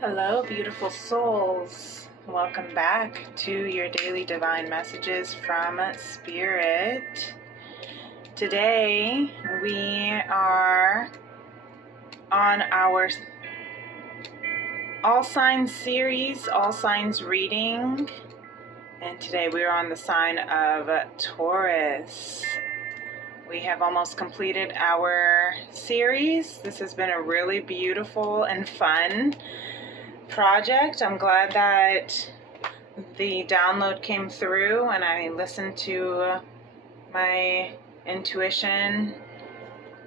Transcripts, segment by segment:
Hello, beautiful souls. Welcome back to your daily divine messages from Spirit. Today we are on our All Signs series, All Signs reading, and today we are on the sign of Taurus. We have almost completed our series. This has been a really beautiful and fun project. I'm glad that the download came through and I listened to my intuition,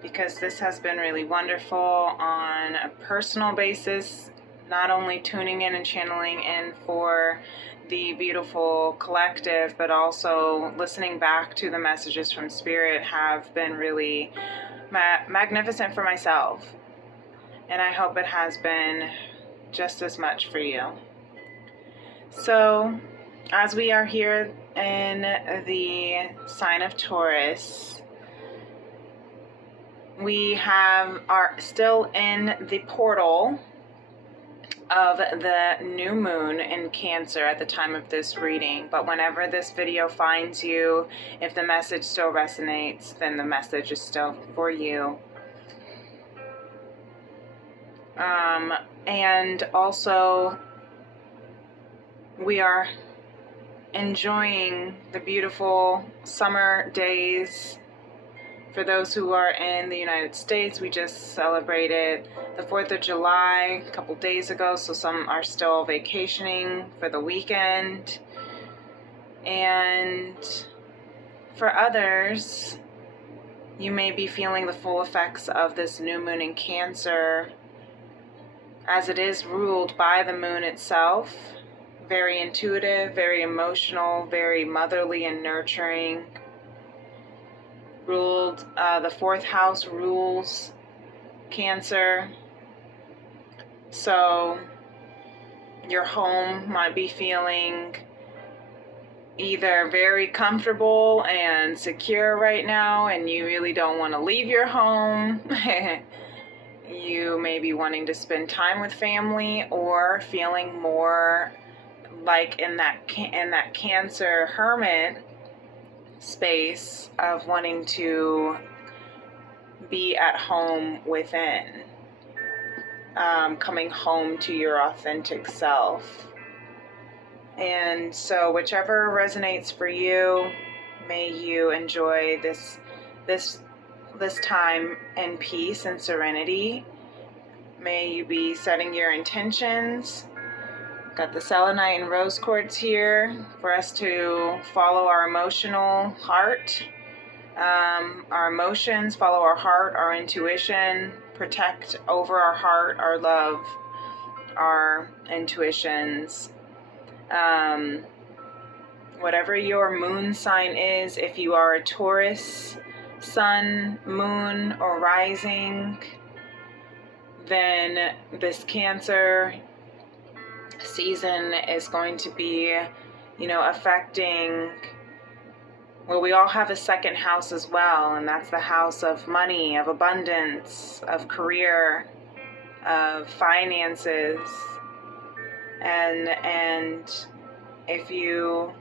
because this has been really wonderful on a personal basis, not only tuning in and channeling in for the beautiful collective, but also listening back to the messages from Spirit have been really magnificent for myself, and I hope it has been just as much for you. So, as we are here in the sign of Taurus, we are still in the portal of the new moon in Cancer at the time of this reading. But whenever this video finds you, if the message still resonates, then the message is still for you. And also, we are enjoying the beautiful summer days. For those who are in the United States, we just celebrated the 4th of July a couple days ago, so some are still vacationing for the weekend. And for others, you may be feeling the full effects of this new moon in Cancer, as it is ruled by the moon itself. Very intuitive, very emotional, very motherly and nurturing. Ruled, the 4th house rules Cancer. So your home might be feeling either very comfortable and secure right now, and you really don't want to leave your home. You may be wanting to spend time with family, or feeling more like in that Cancer hermit space of wanting to be at home within, coming home to your authentic self. And so whichever resonates for you, may you enjoy this time in peace and serenity. May you be setting your intentions. Got the selenite and rose quartz here for us to follow our emotional heart, our emotions, follow our heart, our intuition, protect over our heart, our love, our intuitions. Whatever your moon sign is, if you are a Taurus sun, moon, or rising, then this Cancer season is going to be, affecting, well, we all have a second house as well, and that's the house of money, of abundance, of career, of finances. And if you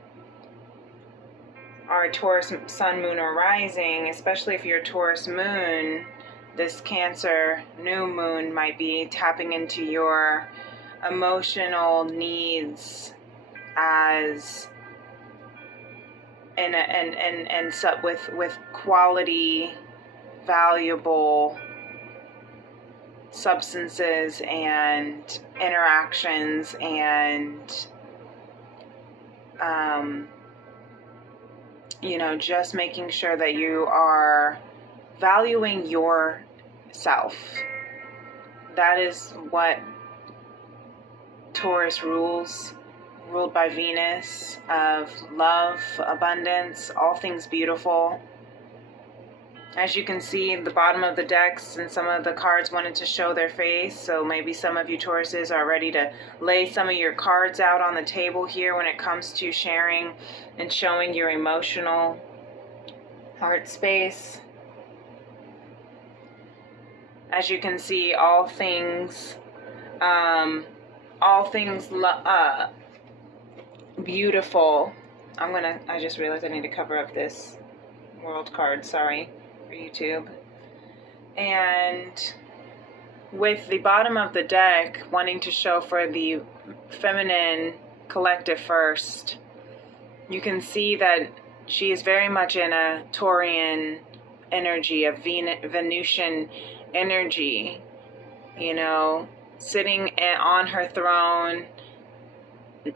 are a Taurus sun, moon, or rising, especially if you're a Taurus moon, this Cancer new moon might be tapping into your emotional needs as and with quality, valuable substances and interactions, and just making sure that you are valuing yourself. That is what Taurus ruled by Venus, of love, abundance, all things beautiful. As you can see, the bottom of the decks and some of the cards wanted to show their face, so maybe some of you Tauruses are ready to lay some of your cards out on the table here when it comes to sharing and showing your emotional heart space. As you can see, all things all things beautiful. I just realized I need to cover up this world card, sorry, for YouTube. And with the bottom of the deck wanting to show for the feminine collective first, you can see that she is very much in a Taurian energy, a Venusian energy, you know, sitting on her throne,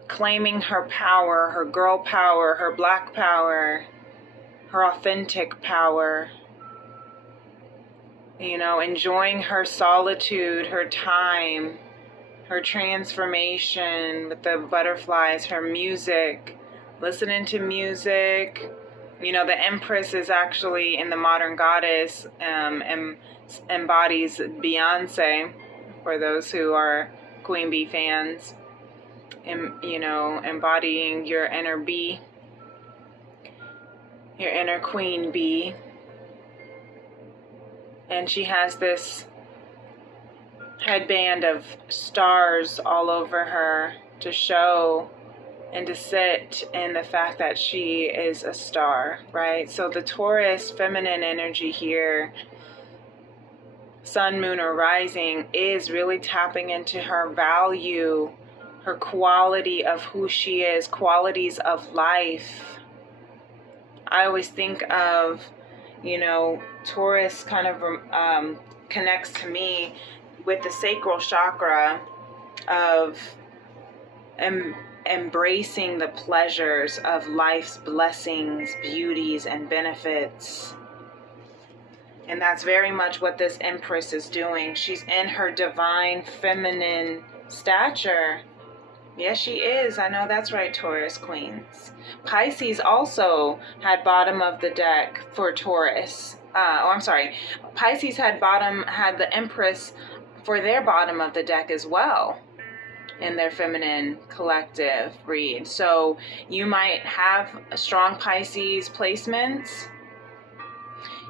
claiming her power, her girl power, her black power, her authentic power, you know, enjoying her solitude, her time, her transformation with the butterflies, her music, listening to music. You know, the Empress is actually, in the modern goddess, embodies Beyonce, for those who are Queen Bee fans. You know, embodying your inner bee, your inner Queen Bee. And she has this headband of stars all over her to show and to sit in the fact that she is a star, right? So the Taurus feminine energy here, sun, moon, or rising, is really tapping into her value, her quality of who she is, qualities of life. I always think of, you know, Taurus kind of connects to me with the sacral chakra of embracing the pleasures of life's blessings, beauties, and benefits. And that's very much what this Empress is doing. She's in her divine feminine stature. Yes, she is. I know that's right, Taurus queens. Pisces also had bottom of the deck for Taurus. Pisces had the Empress for their bottom of the deck as well in their feminine collective read. So you might have a strong Pisces placements.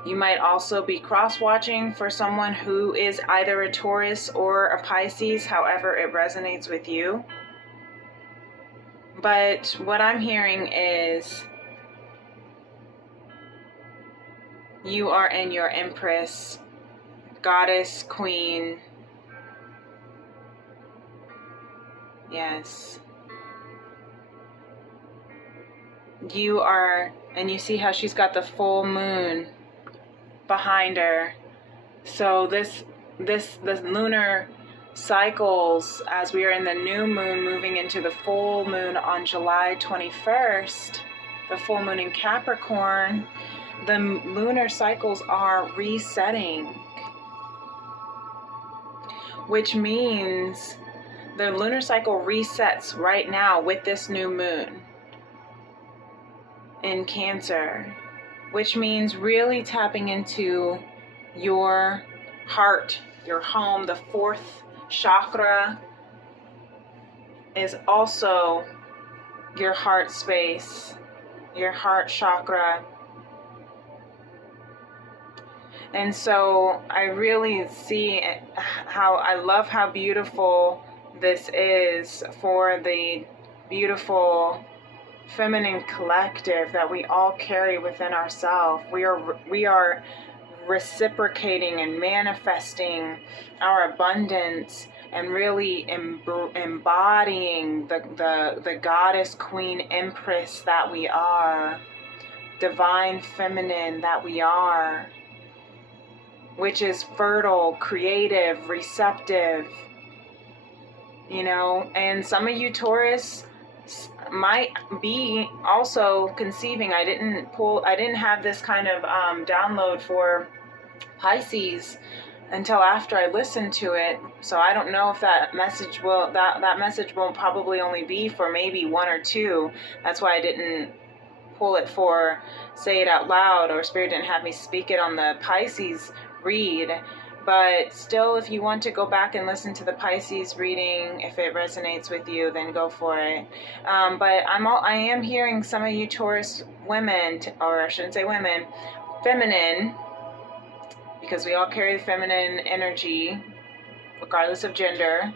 You might also be cross-watching for someone who is either a Taurus or a Pisces, however it resonates with you. But what I'm hearing is you are in your Empress, goddess, queen. Yes. You are, and you see how she's got the full moon behind her. So the lunar cycles, as we are in the new moon moving into the full moon on July 21st, the full moon in Capricorn, the lunar cycles are resetting, which means the lunar cycle resets right now with this new moon in Cancer, which means really tapping into your heart, your home. The fourth chakra is also your heart space, your heart chakra. And so I really see I love how beautiful this is for the beautiful feminine collective that we all carry within ourselves. We are reciprocating and manifesting our abundance and really embodying the goddess, queen, empress that we are, divine feminine that we are, which is fertile, creative, receptive, you know. And some of you Taurus might be also conceiving. I didn't have this kind of download for Pisces until after I listened to it, so I don't know if that message will probably only be for maybe one or two. That's why I didn't pull it for say it out loud, or Spirit didn't have me speak it on the Pisces read. But still, if you want to go back and listen to the Pisces reading, if it resonates with you, then go for it. But I am hearing some of you Taurus women, or I shouldn't say women, feminine, because we all carry the feminine energy, regardless of gender.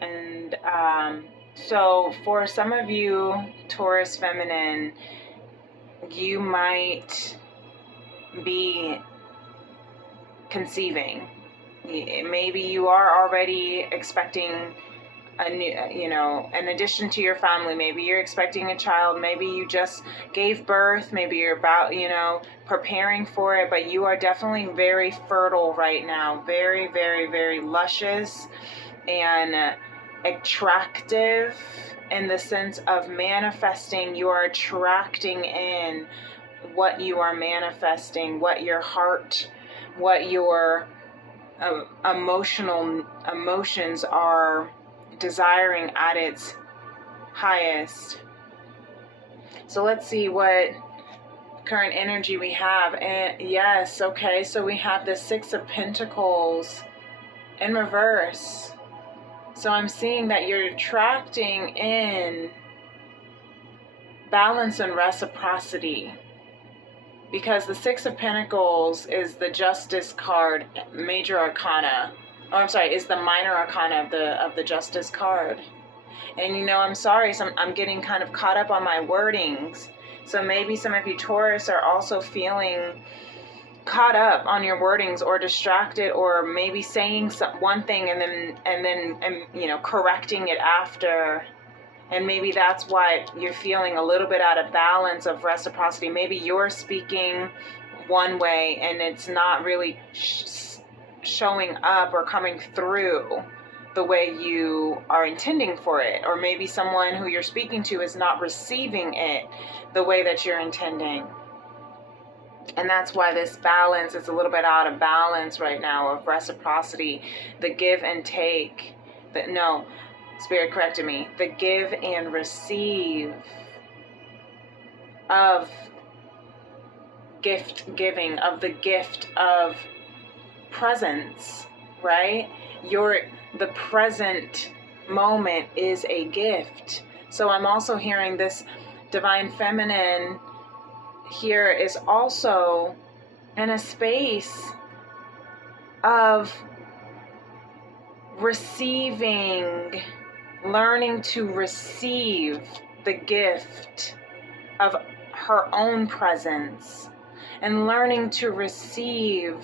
And so for some of you, Taurus feminine, you might be conceiving. Maybe you are already expecting a new, in addition to your family, maybe you're expecting a child, maybe you just gave birth, maybe you're about, preparing for it, but you are definitely very fertile right now, very, very, very luscious and attractive in the sense of manifesting. You are attracting in what you are manifesting, what your heart, what your emotions are desiring at its highest. So let's see what current energy we have. And yes, okay, so we have the Six of Pentacles in reverse. So I'm seeing that you're attracting in balance and reciprocity, because the Six of Pentacles is the Justice card, major arcana. Oh, I'm sorry, is the minor arcana of the Justice card. And I'm sorry, I'm getting kind of caught up on my wordings. So maybe some of you Taurus are also feeling caught up on your wordings or distracted, or maybe saying one thing and then correcting it after. And maybe that's why you're feeling a little bit out of balance of reciprocity. Maybe you're speaking one way and it's not really showing up or coming through the way you are intending for it. Or maybe someone who you're speaking to is not receiving it the way that you're intending. And that's why this balance is a little bit out of balance right now of reciprocity, the give and take. Spirit corrected me. The give and receive of gift giving, of the gift of presence, right? The present moment is a gift. So I'm also hearing this divine feminine here is also in a space of receiving, learning to receive the gift of her own presence, and learning to receive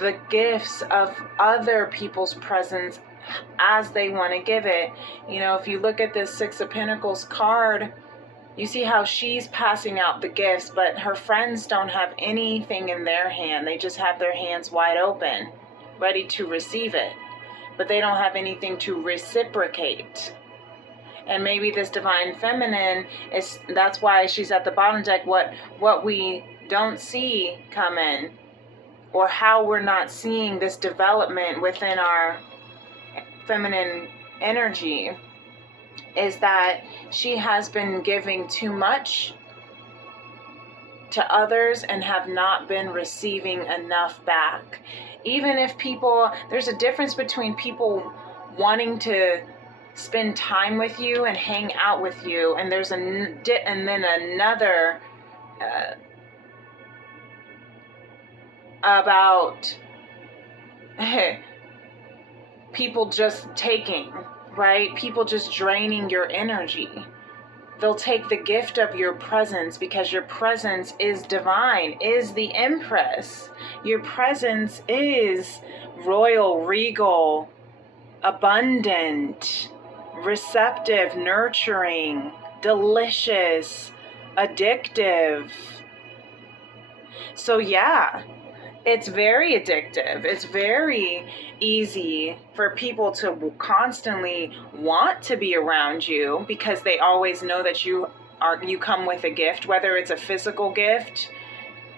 the gifts of other people's presence as they want to give it. If you look at this Six of Pentacles card, you see how she's passing out the gifts, but her friends don't have anything in their hand. They just have their hands wide open, ready to receive it, but they don't have anything to reciprocate. And maybe this divine feminine that's why she's at the bottom deck, what we don't see coming, or how we're not seeing this development within our feminine energy, is that she has been giving too much to others and have not been receiving enough back. Even if there's a difference between people wanting to spend time with you and hang out with you, and then another about people just taking, right? People just draining your energy. They'll take the gift of your presence, because your presence is divine, is the Empress. Your presence is royal, regal, abundant, receptive, nurturing, delicious, addictive. So yeah, it's very addictive. It's very easy for people to constantly want to be around you, because they always know that you come with a gift, whether it's a physical gift.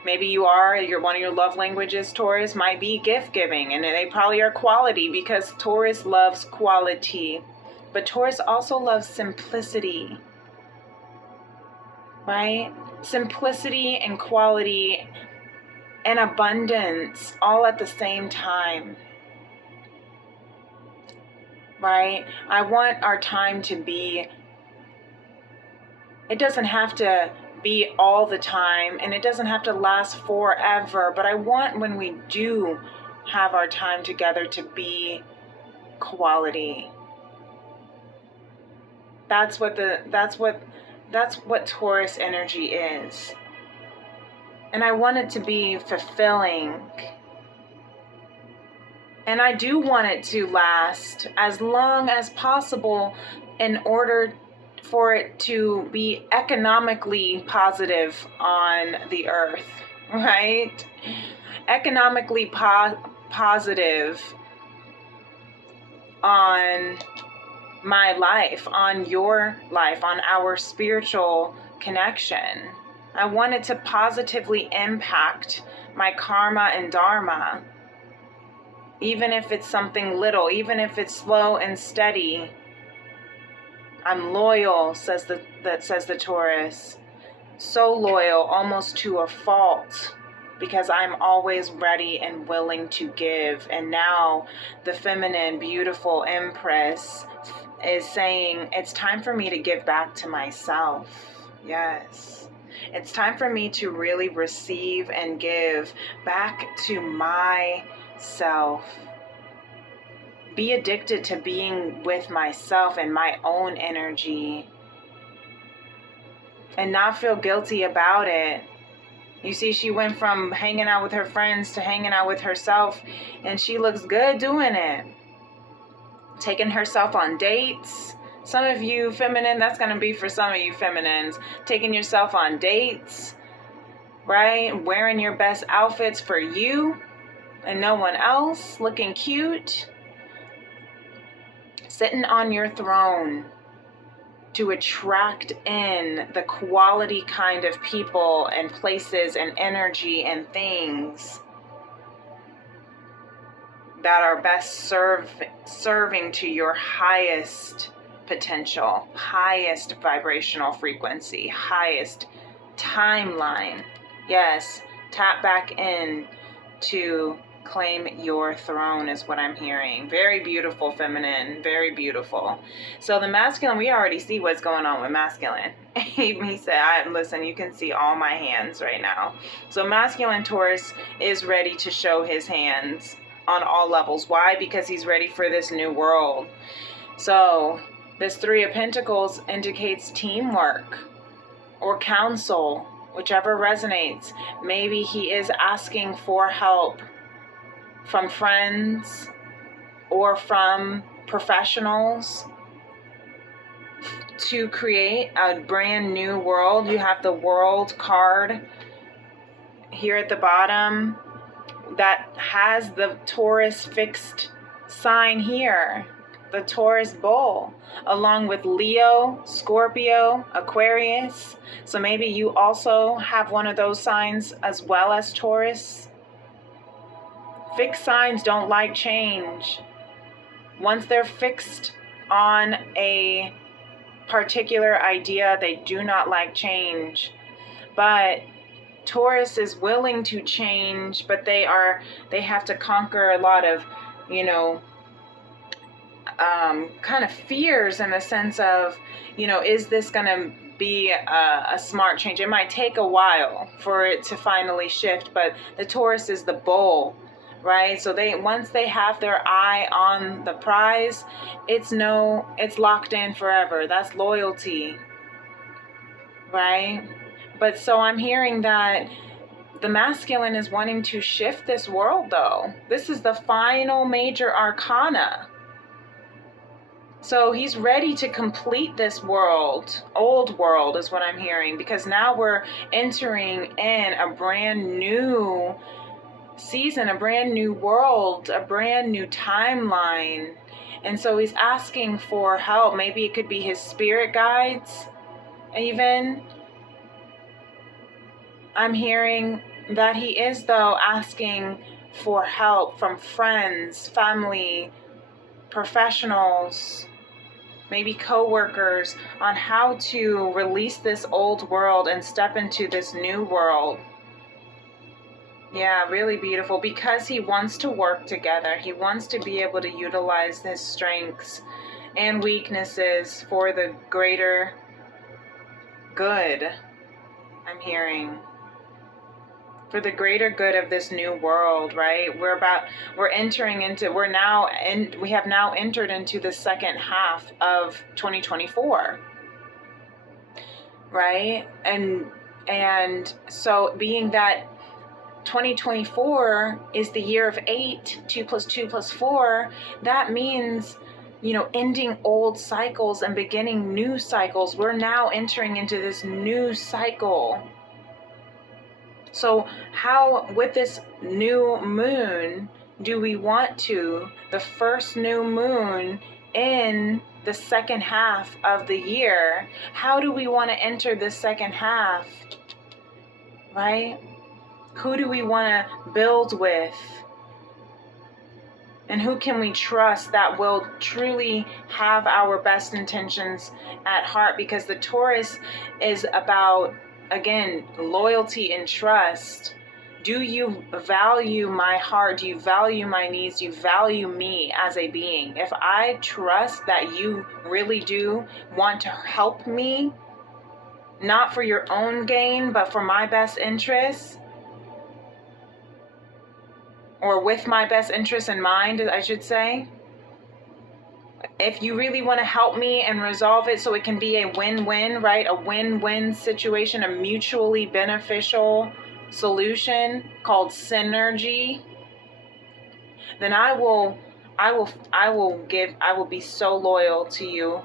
Maybe one of your love languages, Taurus, might be gift giving, and they probably are quality, because Taurus loves quality. But Taurus also loves simplicity, right? Simplicity and quality and abundance all at the same time, right? I want our time to be, it doesn't have to be all the time, and it doesn't have to last forever, but I want, when we do have our time together, to be quality, That's what Taurus energy is. And I want it to be fulfilling. And I do want it to last as long as possible in order for it to be economically positive on the earth, right? Economically positive on my life, on your life, on our spiritual connection. I want it to positively impact my karma and dharma. Even if it's something little, even if it's slow and steady. I'm loyal, says the Taurus. So loyal, almost to a fault, because I'm always ready and willing to give. And now the feminine, beautiful Empress is saying, it's time for me to give back to myself. Yes. It's time for me to really receive and give back to myself. Be addicted to being with myself and my own energy. And not feel guilty about it. You see, she went from hanging out with her friends to hanging out with herself, and she looks good doing it. Taking herself on dates. Some of you feminine, that's going to be for some of you feminines. Taking yourself on dates, right? Wearing your best outfits for you and no one else. Looking cute. Sitting on your throne to attract in the quality kind of people and places and energy and things that are best serving to your highest potential, highest vibrational frequency, highest timeline. Yes, tap back in to claim your throne is what I'm hearing. Very beautiful, feminine. Very beautiful. So the masculine, we already see what's going on with masculine. He said, listen, you can see all my hands right now. So masculine Taurus is ready to show his hands on all levels. Why? Because he's ready for this new world. So this Three of Pentacles indicates teamwork or counsel, whichever resonates. Maybe he is asking for help from friends or from professionals to create a brand new world. You have the World card here at the bottom that has the Taurus fixed sign here, the Taurus bull, along with Leo, Scorpio, Aquarius. So maybe you also have one of those signs as well as Taurus. Fixed signs don't like change. Once they're fixed on a particular idea, they do not like change. But Taurus is willing to change, but they have to conquer a lot of, kind of fears in the sense of, is this going to be a smart change? It might take a while for it to finally shift, but the Taurus is the bull. Right? So once they have their eye on the prize, it's locked in forever. That's loyalty. Right? But so I'm hearing that the masculine is wanting to shift this world though. This is the final major arcana. So he's ready to complete this world. Old world is what I'm hearing, because now we're entering in a brand new season, a brand new world, a brand new timeline. And so he's asking for help. Maybe it could be his spirit guides even. I'm hearing that he is though asking for help from friends, family, professionals, maybe co-workers, on how to release this old world and step into this new world. Yeah, really beautiful, because he wants to work together. He wants to be able to utilize his strengths and weaknesses for the greater good, I'm hearing. for the greater good of this new world, right? We have now entered into the second half of 2024, right? And so being that 2024 is the year of 8, 2 plus 2 plus 4, that means, ending old cycles and beginning new cycles. We're now entering into this new cycle. So how, with this new moon, do we want the first new moon in the second half of the year, how do we want to enter this second half, right? Who do we want to build with? And who can we trust that will truly have our best intentions at heart? Because the Taurus is about, again, loyalty and trust. Do you value my heart? Do you value my needs? Do you value me as a being? If I trust that you really do want to help me, not for your own gain, but for my best interests, or with my best interests in mind, I should say. If you really want to help me and resolve it so it can be a win-win, right? A win-win situation, a mutually beneficial solution called synergy, then I will be so loyal to you,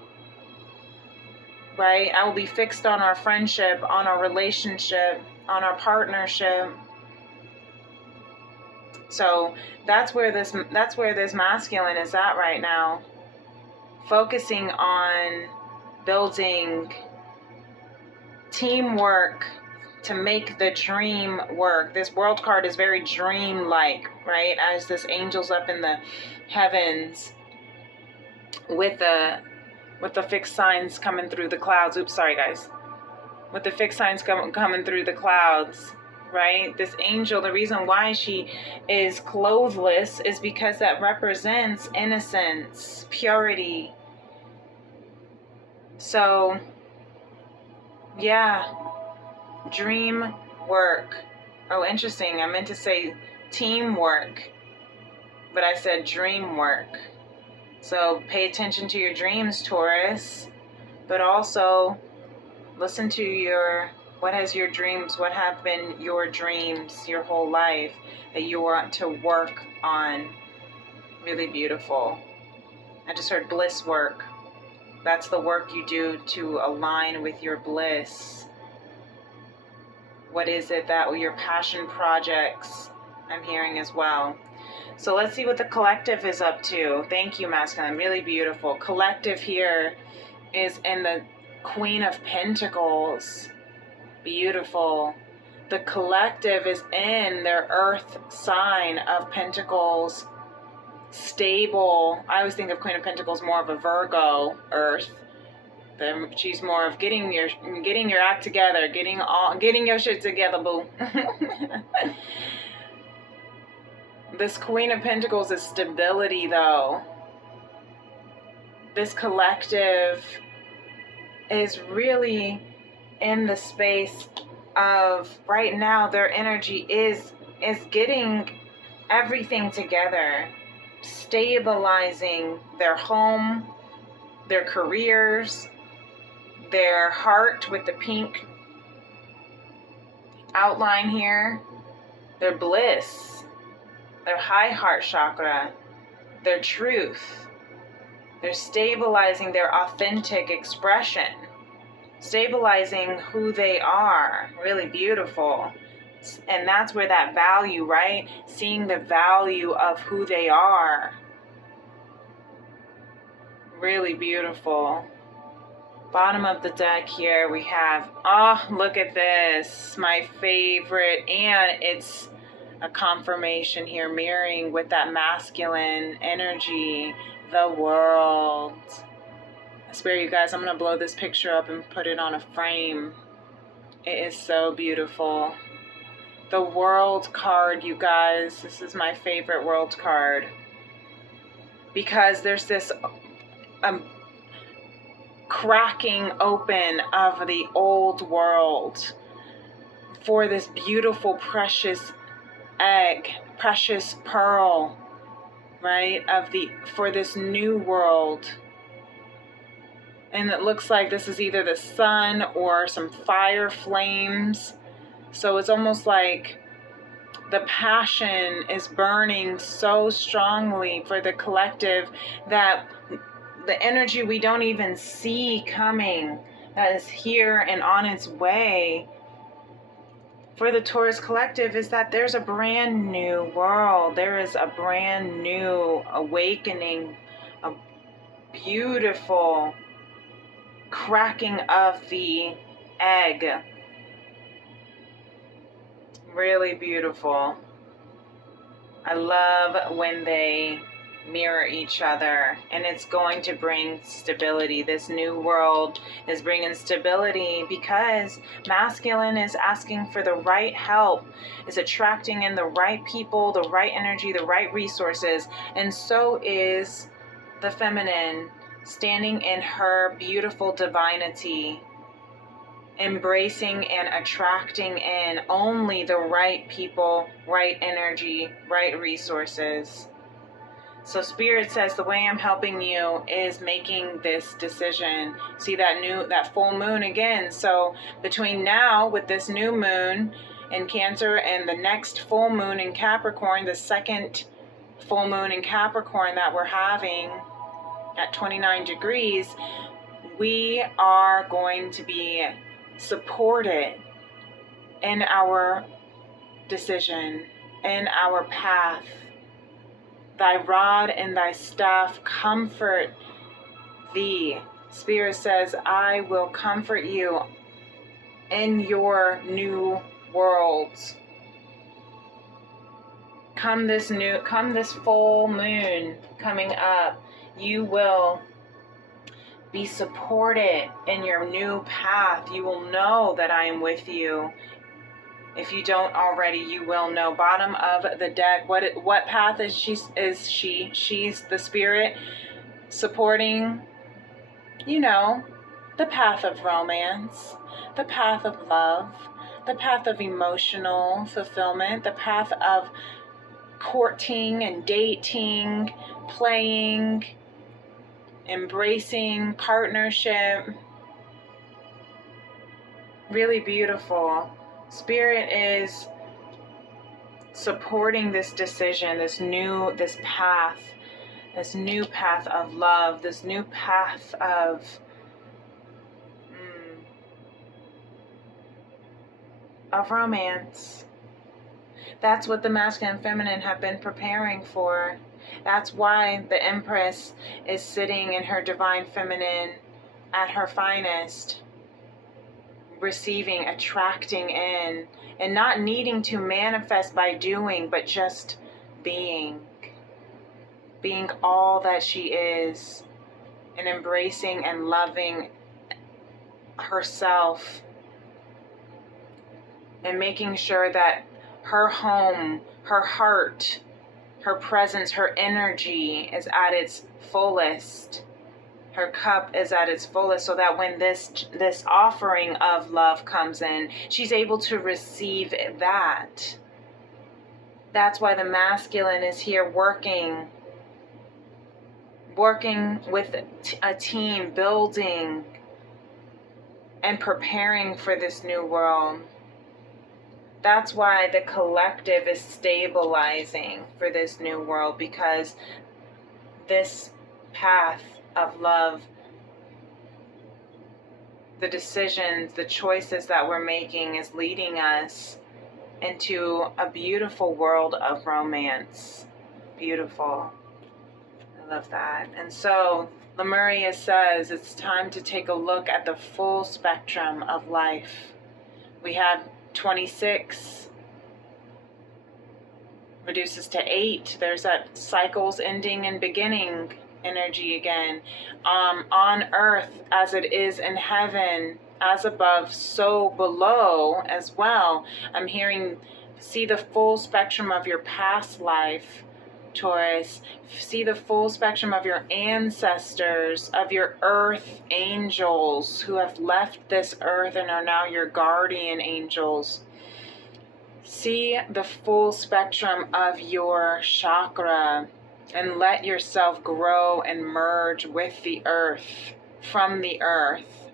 right? I will be fixed on our friendship, on our relationship, on our partnership. So that's where this masculine is at right now, focusing on building teamwork to make the dream work. This world card is very dream-like, right? As this angel's up in the heavens with the fixed signs coming through the clouds. Oops, sorry guys. With the fixed signs coming through the clouds. Right? This angel, the reason why she is clothless is because that represents innocence, purity. So, yeah, dream work. Oh, interesting. I meant to say teamwork, but I said dream work. So pay attention to your dreams, Taurus, but also listen to what have been your dreams your whole life that you want to work on. Really beautiful. I just heard bliss work. That's the work you do to align with your bliss. What is it that your passion projects I'm hearing as well. So let's see what the collective is up to. Thank you, masculine. Really beautiful. Collective here is in the Queen of Pentacles. Beautiful. The collective is in their earth sign of Pentacles. Stable. I always think of Queen of Pentacles more of a Virgo earth. She's more of getting your act together, getting your shit together, boo. This Queen of Pentacles is stability, though. This collective is really in the space of, right now, their energy is getting everything together, stabilizing their home, their careers, their heart with the pink outline here, their bliss, their high heart chakra, their truth. They're stabilizing their authentic expression, stabilizing who they are. Really beautiful. And that's where that value, right? Seeing the value of who they are. Really beautiful. Bottom of the deck here we have, oh, look at this, my favorite, and it's a confirmation here, mirroring with that masculine energy, the World. I swear, you guys, I'm going to blow this picture up and put it on a frame. It is so beautiful. The World card, you guys, this is my favorite World card, because there's this cracking open of the old world. for this beautiful, precious egg, precious pearl, right, for this new world. And it looks like this is either the sun or some fire flames. So it's almost like the passion is burning so strongly for the collective that the energy we don't even see coming, that is here and on its way for the Taurus collective, is that there's a brand new world. There is a brand new awakening, a beautiful cracking of the egg. Really beautiful. I love when they mirror each other, and it's going to bring stability. This new world is bringing stability because masculine is asking for the right help, is attracting in the right people, the right energy, the right resources, and so is the feminine, standing in her beautiful divinity, embracing and attracting in only the right people, right energy, right resources. So Spirit says the way I'm helping you is making this decision. See that full moon again. So between now with this new moon in Cancer and the next full moon in Capricorn, the second full moon in Capricorn that we're having at 29 degrees, we are going to be supported in our decision, in our path. Thy rod and thy staff comfort thee. Spirit says, I will comfort you in your new worlds. Come this full moon coming up, you will be supported in your new path. You will know that I am with you. If you don't already, you will know. Bottom of the deck, what path is she? She's the Spirit supporting, the path of romance, the path of love, the path of emotional fulfillment, the path of courting and dating, playing, embracing, partnership. Really beautiful. Spirit is supporting this decision, this new path of love, this new path of romance. That's what the masculine and feminine have been preparing for. That's why the Empress is sitting in her divine feminine at her finest, receiving, attracting in, and not needing to manifest by doing, but just being all that she is, and embracing and loving herself, and making sure that her home, her heart, her presence, her energy is at its fullest. Her cup is at its fullest, so that when this offering of love comes in, she's able to receive that. That's why the masculine is here working with a team, building and preparing for this new world. That's why the collective is stabilizing for this new world, because this path of love, the decisions, the choices that we're making is leading us into a beautiful world of romance. Beautiful. I love that. And so Lemuria says it's time to take a look at the full spectrum of life. We have 26 reduces to 8. There's that cycles ending and beginning energy again. On earth as it is in heaven, as above so below as well. I'm hearing, see the full spectrum of your past life, Taurus. See the full spectrum of your ancestors, of your earth angels who have left this earth and are now your guardian angels. See the full spectrum of your chakra and let yourself grow and merge with the earth, from the earth.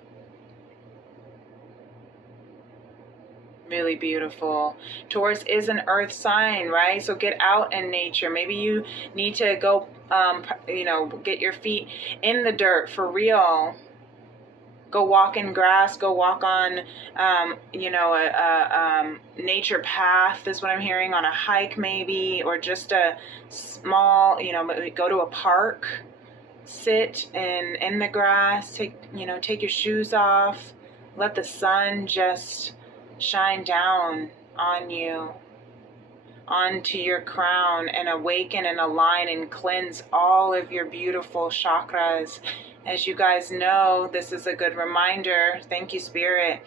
Really beautiful. Taurus is an earth sign, right? So get out in nature. Maybe you need to go, get your feet in the dirt for real. Go walk in grass, go walk on, a nature path is what I'm hearing, on a hike maybe, or just a small, go to a park, sit in the grass, take your shoes off, let the sun just shine down on you, onto your crown, and awaken and align and cleanse all of your beautiful chakras. As you guys know, this is a good reminder, thank you Spirit,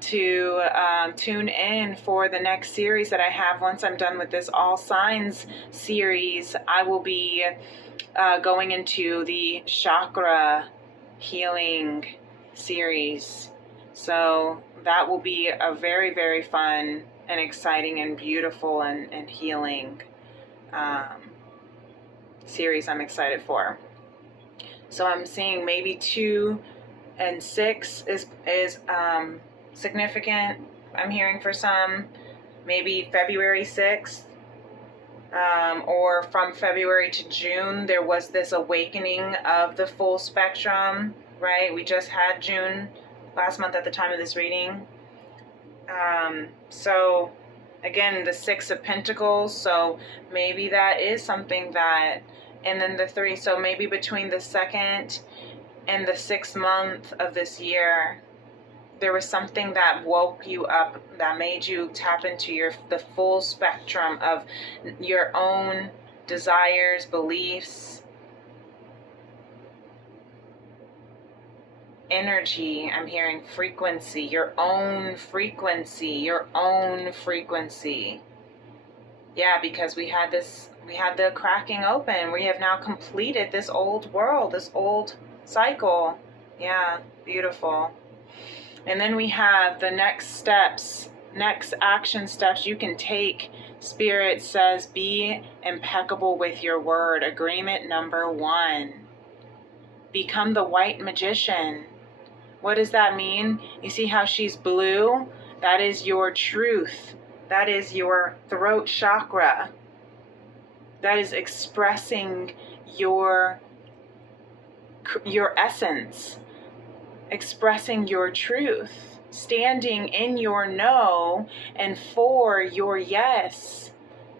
to tune in for the next series that I have. Once I'm done with this All Signs series, I will be going into the chakra healing series. So that will be a very, very fun and exciting and beautiful and healing series I'm excited for. So I'm seeing maybe 2 and 6 is significant. I'm hearing for some, maybe February 6th, or from February to June, there was this awakening of the full spectrum, right? We just had June last month at the time of this reading. So again, the 6 of Pentacles, so maybe that is something that, and then the 3, so maybe between the 2nd and the 6th month of this year, there was something that woke you up, that made you tap into the full spectrum of your own desires, beliefs, energy. I'm hearing frequency, your own frequency, your own frequency. Yeah, because we had the cracking open. We have now completed this old world, this old cycle. Yeah, beautiful. And then we have the next steps, next action steps you can take. Spirit says, be impeccable with your word. Agreement number 1. Become the white magician. What does that mean? You see how she's blue? That is your truth. That is your throat chakra. That is expressing your essence, expressing your truth, standing in your no and for your yes,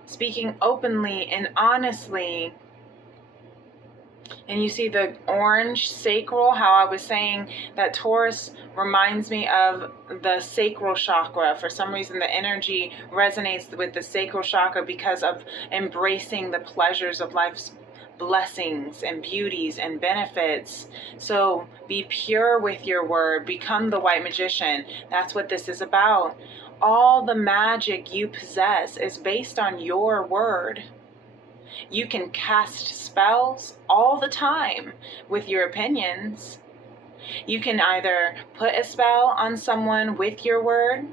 speaking openly and honestly. And you see the orange sacral, how I was saying that Taurus reminds me of the sacral chakra. For some reason, the energy resonates with the sacral chakra because of embracing the pleasures of life's blessings and beauties and benefits. So be pure with your word. Become the white magician. That's what this is about. All the magic you possess is based on your word. You can cast spells all the time with your opinions. You can either put a spell on someone with your word,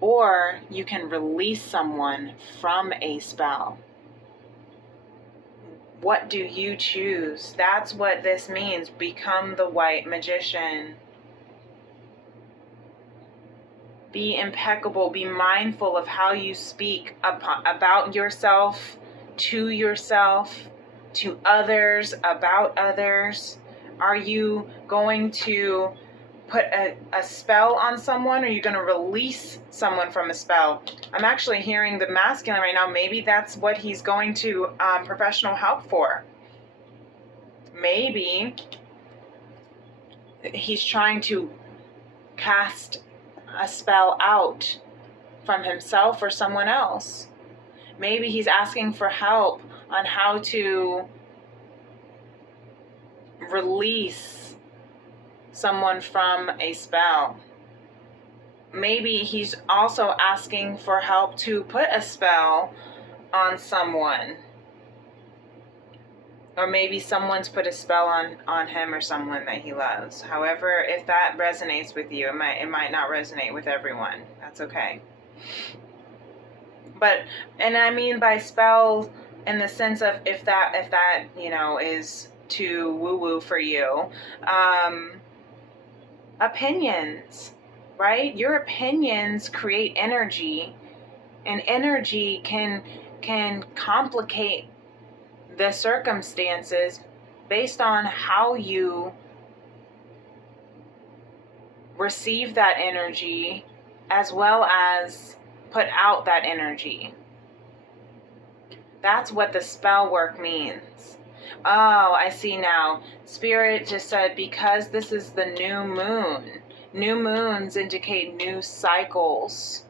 or you can release someone from a spell. What do you choose? That's what this means. Become the white magician. Be impeccable. Be mindful of how you speak about yourself, to others, about others. Are you going to put a spell on someone, or are you going to release someone from a spell? I'm actually hearing the masculine right now. Maybe that's what he's going to professional help for. Maybe he's trying to cast a spell out from himself or someone else. Maybe he's asking for help on how to release someone from a spell. Maybe he's also asking for help to put a spell on someone. Or maybe someone's put a spell on him or someone that he loves. However, if that resonates with you, it might not resonate with everyone. That's okay. But, and I mean by spell in the sense of if that is too woo-woo for you, opinions, right? Your opinions create energy, and energy can complicate the circumstances based on how you receive that energy as well as put out that energy. That's what the spell work means. Oh, I see now. Spirit just said, because this is the new moon. New moons indicate new cycles.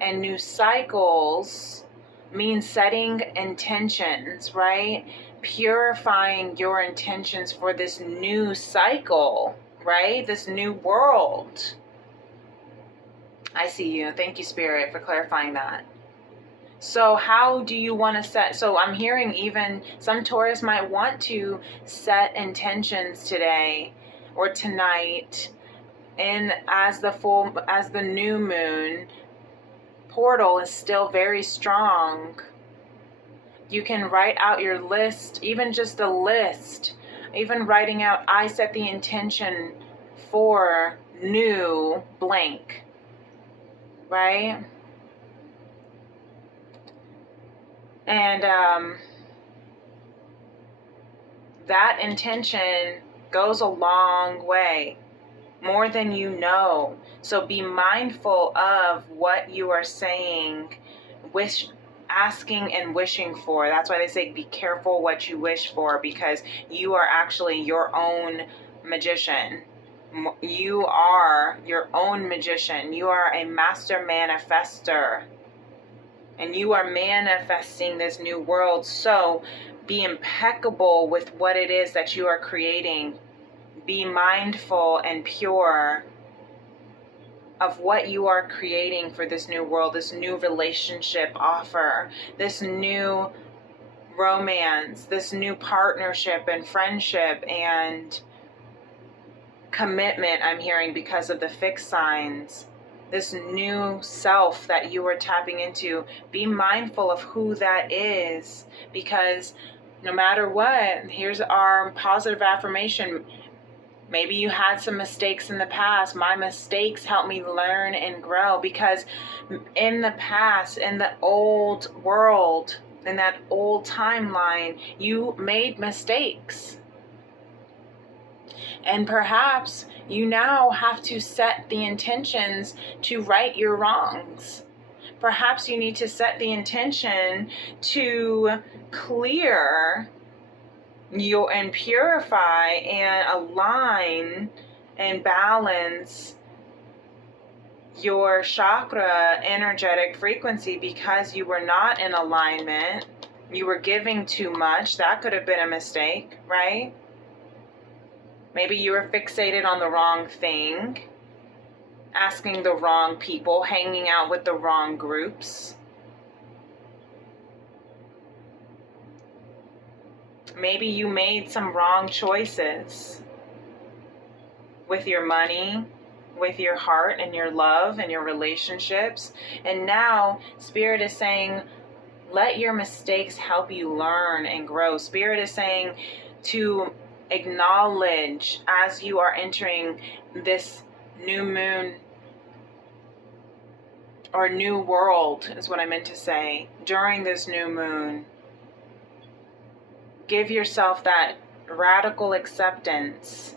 And new cycles mean setting intentions, right? Purifying your intentions for this new cycle, right? This new world. I see you. Thank you, Spirit, for clarifying that. So how do you want to set? So I'm hearing even some Taurus might want to set intentions today or tonight, and as the new moon portal is still very strong. You can write out your list, even just a list, even writing out, I set the intention for new blank, right? And that intention goes a long way, more than you know. So be mindful of what you are saying, asking and wishing for. That's why they say be careful what you wish for, because you are actually your own magician. You are your own magician. You are a master manifester. And you are manifesting this new world. So be impeccable with what it is that you are creating. Be mindful and pure of what you are creating for this new world, this new relationship offer, this new romance, this new partnership and friendship and commitment I'm hearing because of the fixed signs. This new self that you are tapping into, be mindful of who that is, because no matter what, here's our positive affirmation. Maybe you had some mistakes in the past. My mistakes helped me learn and grow, because in the past, in the old world, in that old timeline, you made mistakes. And perhaps you now have to set the intentions to right your wrongs. Perhaps you need to set the intention to clear and purify and align and balance your chakra energetic frequency, because you were not in alignment. You were giving too much. That could have been a mistake, right? Maybe you were fixated on the wrong thing, asking the wrong people, hanging out with the wrong groups. Maybe you made some wrong choices with your money, with your heart and your love and your relationships. And now Spirit is saying, let your mistakes help you learn and grow. Spirit is saying to acknowledge, as you are entering this new moon or new world is what I meant to say, during this new moon, give yourself that radical acceptance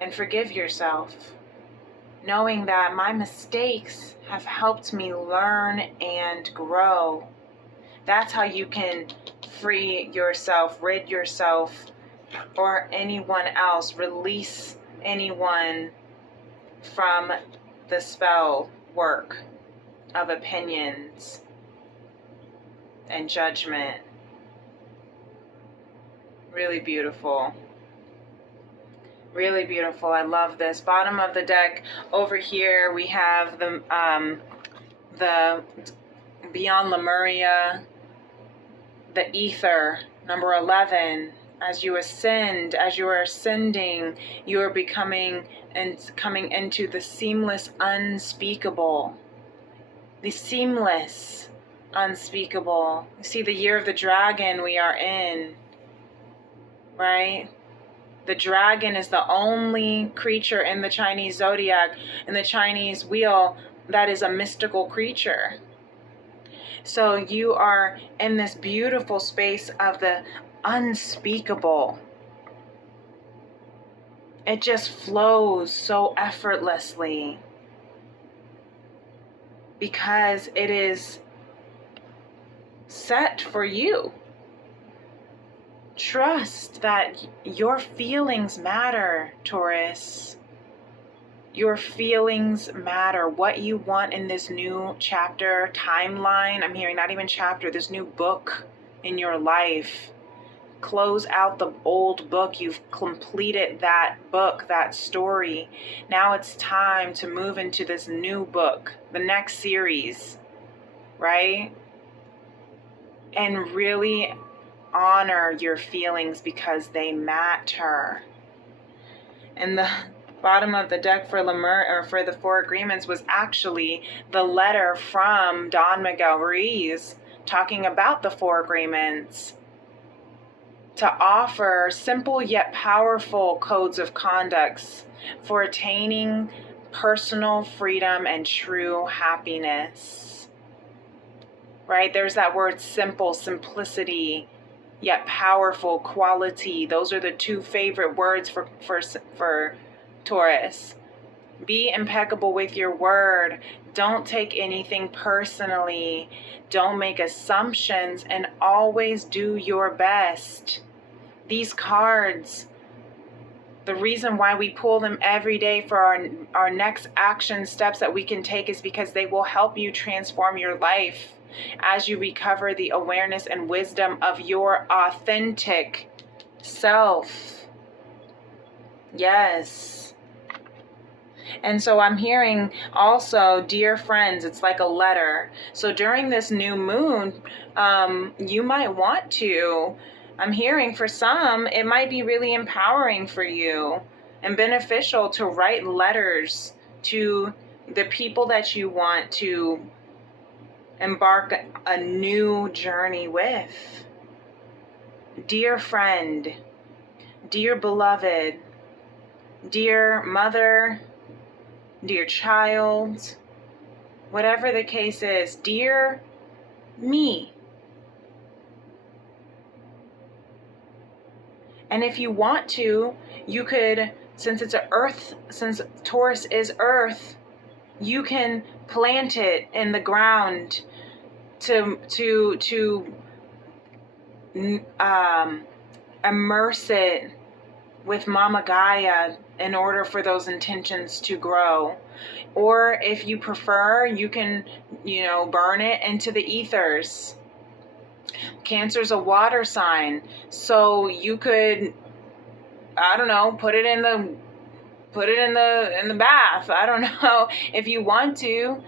and forgive yourself, knowing that my mistakes have helped me learn and grow. That's how you can free yourself, rid yourself, or anyone else, release anyone from the spell work of opinions and judgment. Really beautiful. Really beautiful. I love this. Bottom of the deck over here we have the Beyond Lemuria, the ether, number 11. As you ascend, as you are ascending, you are becoming and coming into the seamless unspeakable. the seamless, unspeakable. You see, the year of the dragon we are in, right? The dragon is the only creature in the Chinese zodiac, in the Chinese wheel, that is a mystical creature. So you are in this beautiful space of the unspeakable. It just flows so effortlessly because it is set for you. Trust that your feelings matter, Taurus. Your feelings matter. What you want in this new chapter, timeline, I'm hearing not even chapter, this new book in your life. Close out the old book. You've completed that book, that story. Now it's time to move into this new book, the next series, right? And really honor your feelings because they matter. And the bottom of the deck for Lemur, or for the Four Agreements, was actually the letter from Don Miguel Ruiz talking about the Four Agreements, to offer simple yet powerful codes of conducts for attaining personal freedom and true happiness. Right? There's that word simple, simplicity, yet powerful, quality. Those are the two favorite words for Taurus. Be impeccable with your word. Don't take anything personally. Don't make assumptions, and always do your best. These cards, the reason why we pull them every day for our next action steps that we can take is because they will help you transform your life as you recover the awareness and wisdom of your authentic self. Yes. And so I'm hearing also, dear friends, it's like a letter. So during this new moon, you might want to, I'm hearing for some, it might be really empowering for you and beneficial to write letters to the people that you want to embark a new journey with. Dear friend, dear beloved, dear mother, dear child, whatever the case is, dear me. And if you want to, you could, since Taurus is earth, you can plant it in the ground to immerse it with Mama Gaia in order for those intentions to grow. Or if you prefer, you can, burn it into the ethers. Cancer's a water sign, so you could, I don't know, put it in the bath. I don't know, if you want to.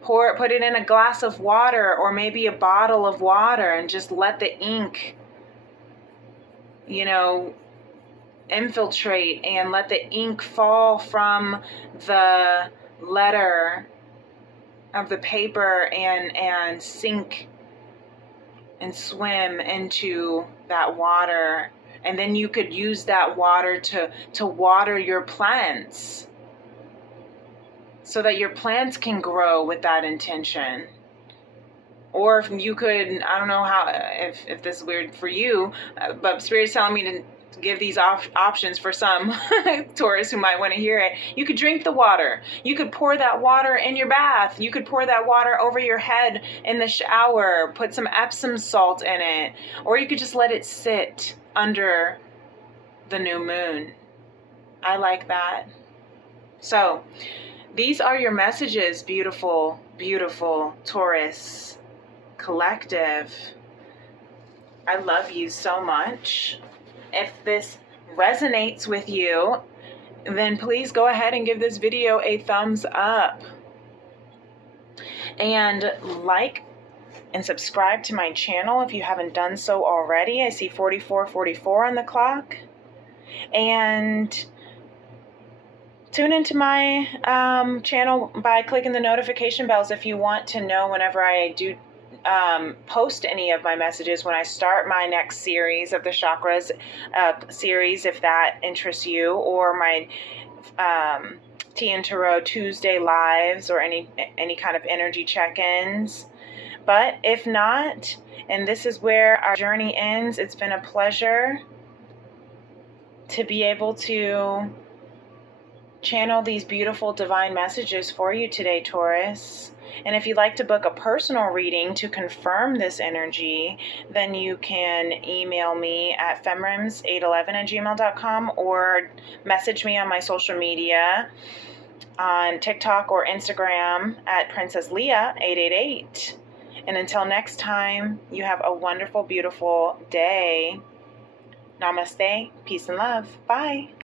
Put it in a glass of water or maybe a bottle of water and just let the ink, infiltrate, and let the ink fall from the letter of the paper and sink and swim into that water. And then you could use that water to water your plants so that your plants can grow with that intention. Or if you could, I don't know how, if this is weird for you, but Spirit's telling me to give these options for some Taurus who might want to hear it. You could drink the water. You could pour that water in your bath. You could pour that water over your head in the shower. Put some Epsom salt in it. Or you could just let it sit under the new moon. I like that. So these are your messages, beautiful, beautiful Taurus collective. I love you so much. If this resonates with you, then please go ahead and give this video a thumbs up. And like and subscribe to my channel if you haven't done so already. I see 4444 on the clock. And tune into my channel by clicking the notification bells if you want to know whenever I do post any of my messages, when I start my next series of the chakras series, if that interests you, or my Tea and Tarot Tuesday lives, or any kind of energy check-ins. But if not, and this is where our journey ends, it's been a pleasure to be able to channel these beautiful divine messages for you today, Taurus. And if you'd like to book a personal reading to confirm this energy, then you can email me at femrims811@gmail.com or message me on my social media on TikTok or Instagram at PrincessLeah888. And until next time, you have a wonderful, beautiful day. Namaste, peace and love. Bye.